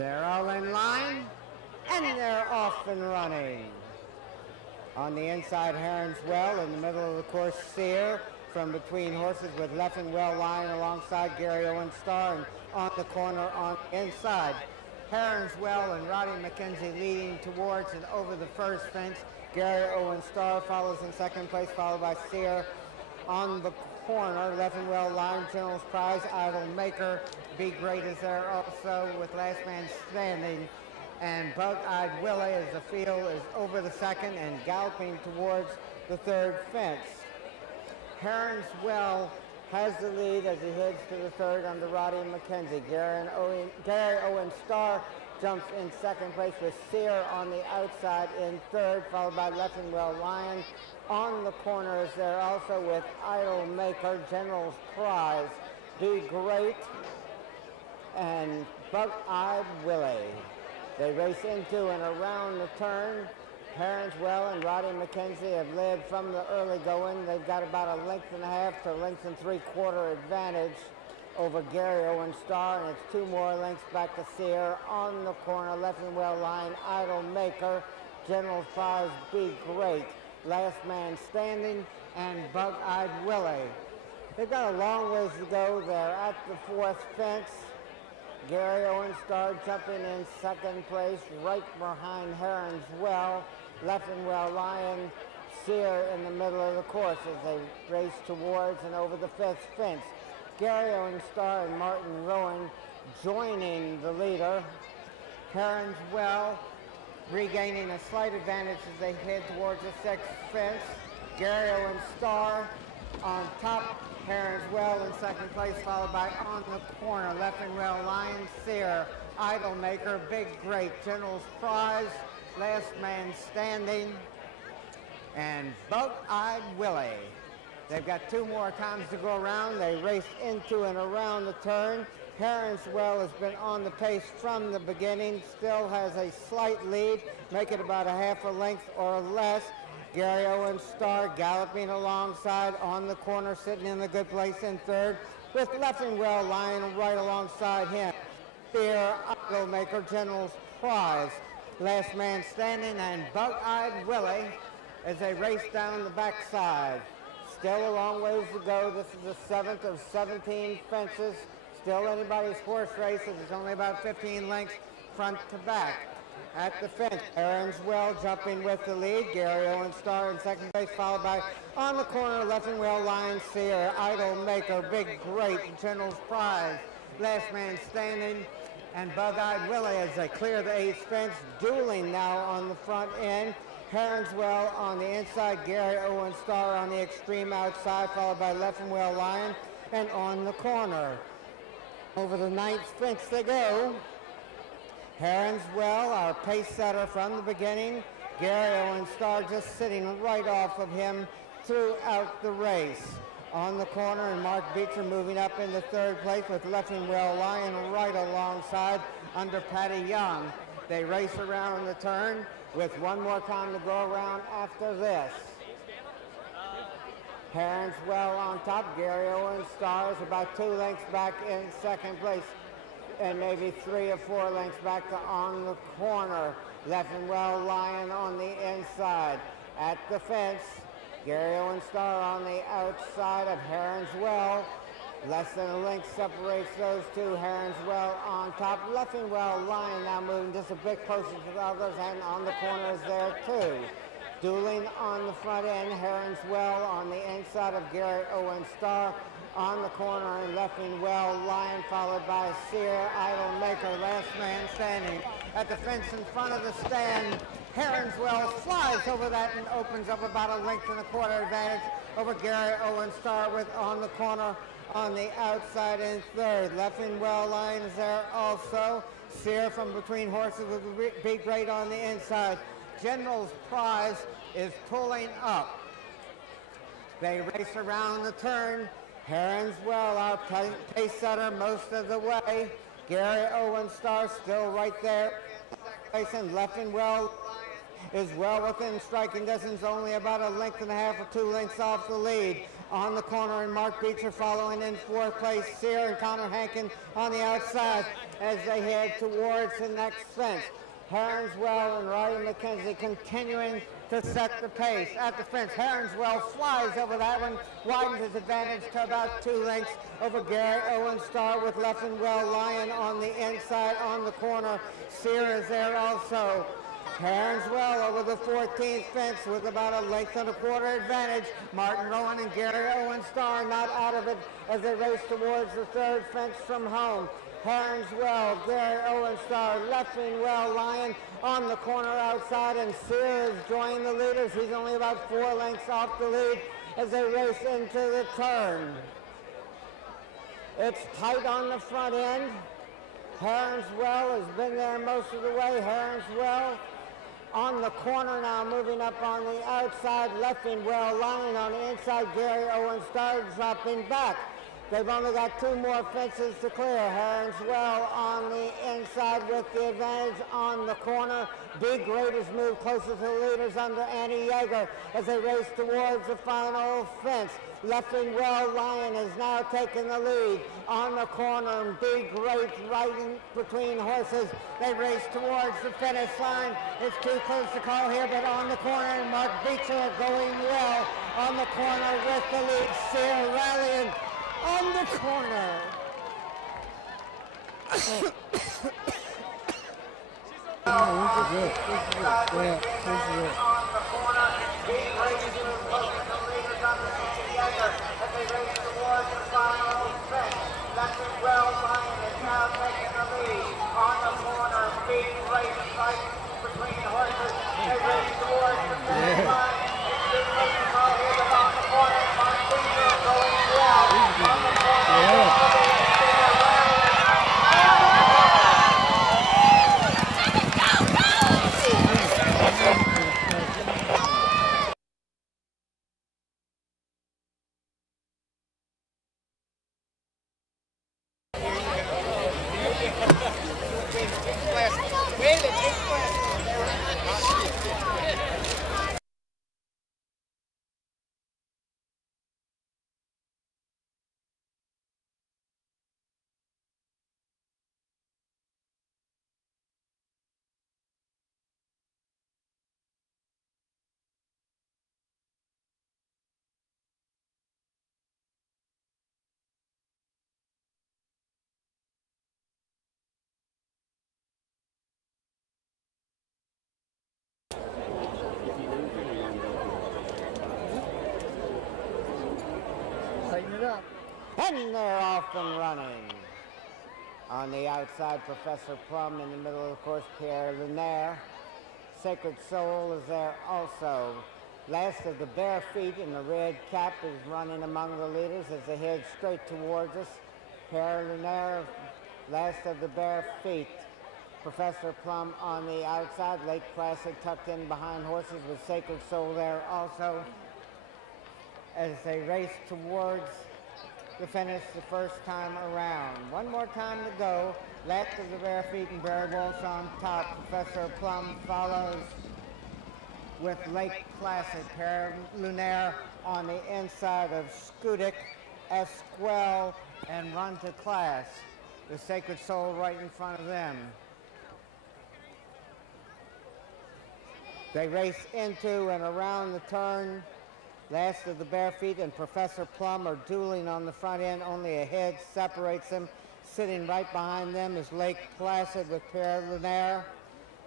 They're all in line, and they're off and running. On the inside, Heronswell. In the middle of the course, Sear from between horses with Leffingwell lying alongside Gary Owen Star, and on the corner on the inside, Heronswell and Roddy McKenzie leading towards and over the first fence. Gary Owen Star follows in second place, followed by Sear. On the corner, Leffingwell Line, General's Prize, Idol Maker, Be Great is there also with Last Man Standing. And Bug-Eyed Willie as the field is over the second and galloping towards the third fence. Heronswell has the lead as he heads to the third under Roddy McKenzie. Gary Owen Star jumps in second place with Sear on the outside in third, followed by Leffingwell Lion. On the corner is there also with Idol Maker, General's Prize, Be Great, and Bug-Eyed Willie. They race into and around the turn. Heronswell and Roddy McKenzie have led from the early going. They've got about a length and a half to a length and three-quarter advantage over Gary Owen Star, and it's 2 more lengths back to Sear. On the corner, Leffingwell Line, Idol Maker, General's Prize, Be Great, Last Man Standing, and Bug-Eyed Willie. They've got a long ways to go. They're at the fourth fence. Gary Owen Star jumping in second place, right behind Heronswell. Leffingwell Lion, Sear in the middle of the course as they race towards and over the fifth fence. Gary Owen Star and Martin Rowan joining the leader. Heronswell regaining a slight advantage as they head towards the sixth fence. Gary Owen Star on top, Heronswell in second place, followed by on the corner, Leffingwell Lion, Sear, Idol Maker, Big Great, General's Prize, Last Man Standing, and Bug-Eyed Willie. They've got 2 more times to go around. They race into and around the turn. Heronswell has been on the pace from the beginning, still has a slight lead, make it about a half a length or less. Gary Owen Star galloping alongside on the corner, sitting in a good place in third, with Leffingwell lying right alongside him. Sear, Idol Maker, General's Prize, Last Man Standing, and Bug-Eyed Willie as they race down the backside. Still a long ways to go. This is the 7th of 17 fences. Still anybody's horse race. It's only about 15 lengths front to back. At the fence, Heronswell jumping with the lead. Gary Owen Star in second place, followed by on the corner, Leffingwell Lion, Sear, Idol Maker, Big Great, General's Prize, Last Man Standing, and Bug-Eyed Willie as they clear the 8th fence. Dueling now on the front end. Heronswell on the inside, Gary Owen Star on the extreme outside, followed by Leffingwell Lion, and on the corner. Over the 9th fence they go. Heronswell, our pace setter from the beginning. Gary Owen Star just sitting right off of him throughout the race. On the corner, and Mark Beecher moving up into third place with Leffingwell Lion right alongside under Patty Young. They race around the turn with 1 more time to go around after this. Heronswell on top, Gary Owen Star is about 2 lengths back in second place, and maybe 3 or 4 lengths back to on the corner. Leffingwell Lion on the inside. At the fence, Gary Owen Star on the outside of Heronswell. Less than a length separates those two. Heronswell on top. Leffingwell Lion now moving just a bit closer to the others, and on the corner is there too. Dueling on the front end, Heronswell on the inside of Gary Owen Star. On the corner, and Leffingwell Lion, followed by Sear, Idol Maker, Last Man Standing. At the fence in front of the stand, Heronswell flies over that and opens up about a length and a quarter advantage over Gary Owen Star with on the corner on the outside in third. Leffingwell Lion is there also. Sear from between horses with Be Great on the inside. General's Prize is pulling up. They race around the turn. Heronswell, our pace setter most of the way. Gary Owen Star still right there. And Leffingwell is well within striking distance, only about a length and a half or 2 lengths off the lead. On the corner, and Mark Beecher following in 4th place. Sear and Connor Hankin on the outside as they head towards the next fence. Heronswell and Roddy McKenzie continuing to set the pace at the fence. Heronswell flies over that one, widens his advantage to about 2 lengths over Gary Owenstar with Leffingwell Lion on the inside. On the corner, Sear is there also. Heronswell over the 14th fence with about a length and a quarter advantage. Martin Rowan and Gary Owenstar not out of it as they race towards the 3rd fence from home. Heronswell, Gary Owenstar, Leffingwell Lion on the corner outside, and Sears joining the leaders. He's only about 4 lengths off the lead as they race into the turn. It's tight on the front end. Heronswell has been there most of the way. Heronswell on the corner now, moving up on the outside. Leffingwell Lion on the inside. Gary Owenstar dropping back. They've only got 2 more fences to clear. Heronswell on the inside with the advantage on the corner. Big Raiders move closer to the leaders under Andy Yeager as they race towards the final fence. Leffingwell Lion has now taken the lead on the corner, and Big Great riding between horses. They race towards the finish line. It's too close to call here, but on the corner, and Mark Beecher going well on the corner with the lead. Sear rallying on the corner. And they're off and running. On the outside, Professor Plum. In the middle, of course, Pierre Lunaire. Sacred Soul is there also. Last of the Bare Feet in the red cap is running among the leaders as they head straight towards us. Pierre Lunaire, last of the Bare Feet. Professor Plum on the outside. Lake Placid tucked in behind horses with Sacred Soul there also as they race towards the finish the first time around. One more time to go. Left of the Bare Feet and Barry Walsh on top. Professor Plum follows with Lake Placid. Pierre Lunaire on the inside of Scudic, Esquel, and Run to Class. The Sacred Soul right in front of them. They race into and around the turn. Last of the Bare Feet and Professor Plum are dueling on the front end. Only a head separates them. Sitting right behind them is Lake Placid with Pierre Lunaire.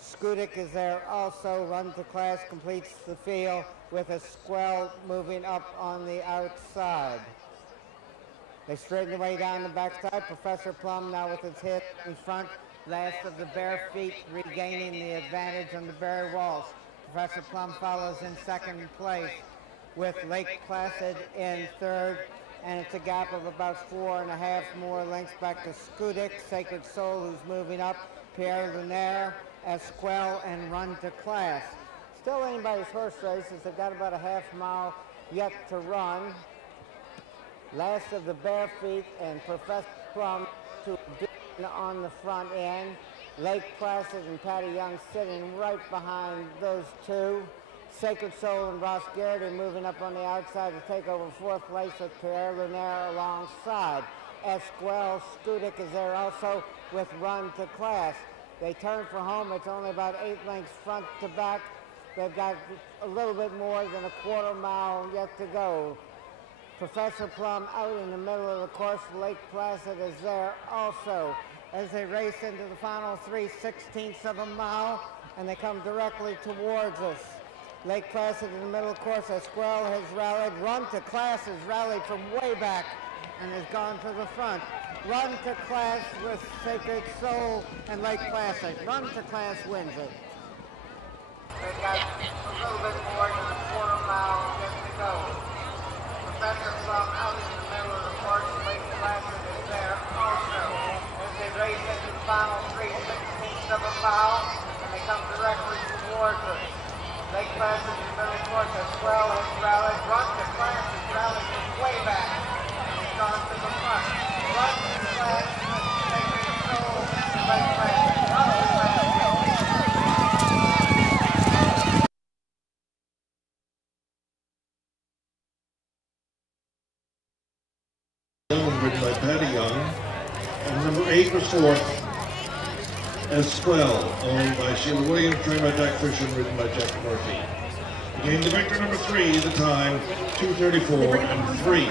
Scudic is there also. Run to Class completes the field with Esquel moving up on the outside. They straighten their way down the backside. Professor Plum now with his head in front. Last of the Bare Feet regaining the advantage on the Barry Walsh. Professor Plum follows in second place with Lake Placid in third, and it's a gap of about 4.5 more lengths back to Scudic, Sacred Soul, who's moving up, Pierre Lunaire, Esquel, and Run to Class. Still anybody's horse races. They've got about a half mile yet to run. Last of the Bare Feet and Professor Plum to on the front end. Lake Placid and Patty Young sitting right behind those two. Sacred Soul and Ross Garrity moving up on the outside to take over fourth place with Pierre Lunaire alongside. Esquel Skudik is there also with Run to Class. They turn for home. It's only about 8 lengths front to back. They've got a little bit more than a quarter mile yet to go. Professor Plum out in the middle of the course. Lake Placid is there also as they race into the final 3/16 of a mile, and they come directly towards us. Lake Placid in the middle of the course. Esquel has rallied. Run to Class has rallied from way back and has gone to the front. Run to Class with Sacred Soul and Lake Placid. Run to Class wins it. They've got a little bit more than a quarter mile yet to go. Professor Plum out in the middle of the course. Lake Placid is there also as they race into the final 3/16 of a mile, and they come directly towards us. Lake Placid in the middle of the course. Esquel has rallied. Run to Class has rallied from way back and has gone to the front. Run to Class with Sacred Soul and Lake Placid. Run to Class. Ridden by Patty Young, and number 8 was fourth, Esquel, owned by Sheila Williams, trained by Jack Fisher, and ridden by Jack Murphy. He gained the victor number 3, the time 2:34 and 3.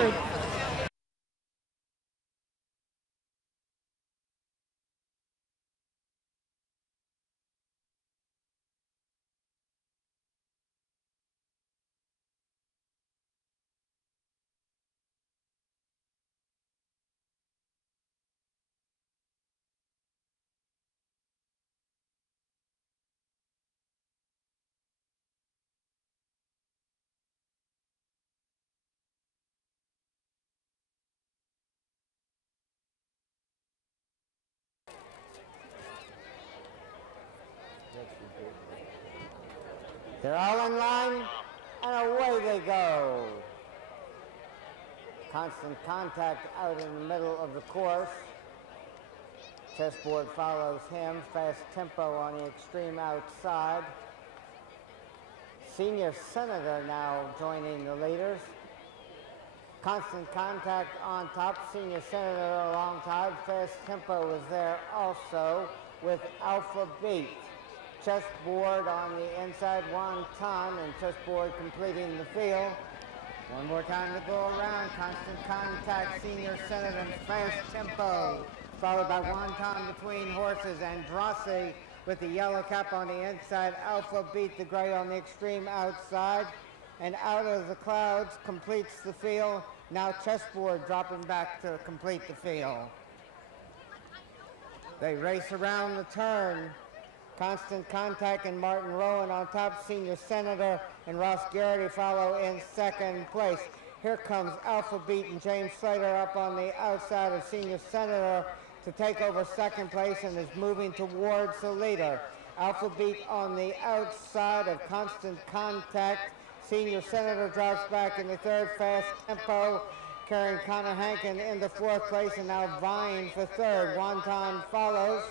They're all in line, and away they go. Constant Contact out in the middle of the course. Chessboard follows him. Fast Tempo on the extreme outside. Senior Senator now joining the leaders. Constant Contact on top. Senior Senator alongside. Fast Tempo is there also with Alpha Beat. Chessboard on the inside, Wonton, and Chessboard completing the field. One more time to go around. Constant Contact, Senior Senator, and Fast Tempo, followed by Wonton between horses, and Drossi with the yellow cap on the inside. Alpha Beat the gray on the extreme outside, and Out of the Clouds completes the field. Now Chessboard dropping back to complete the field. They race around the turn. Constant Contact and Martin Rowan on top. Senior Senator and Ross Garrity follow in second place. Here comes Alpha Beat and James Slater up on the outside of Senior Senator to take over second place and is moving towards the leader. Alpha Beat on the outside of Constant Contact. Senior Senator drops back in the third. Fast Tempo carrying Connor Hankin in the fourth place and now vying for third. Wonton follows.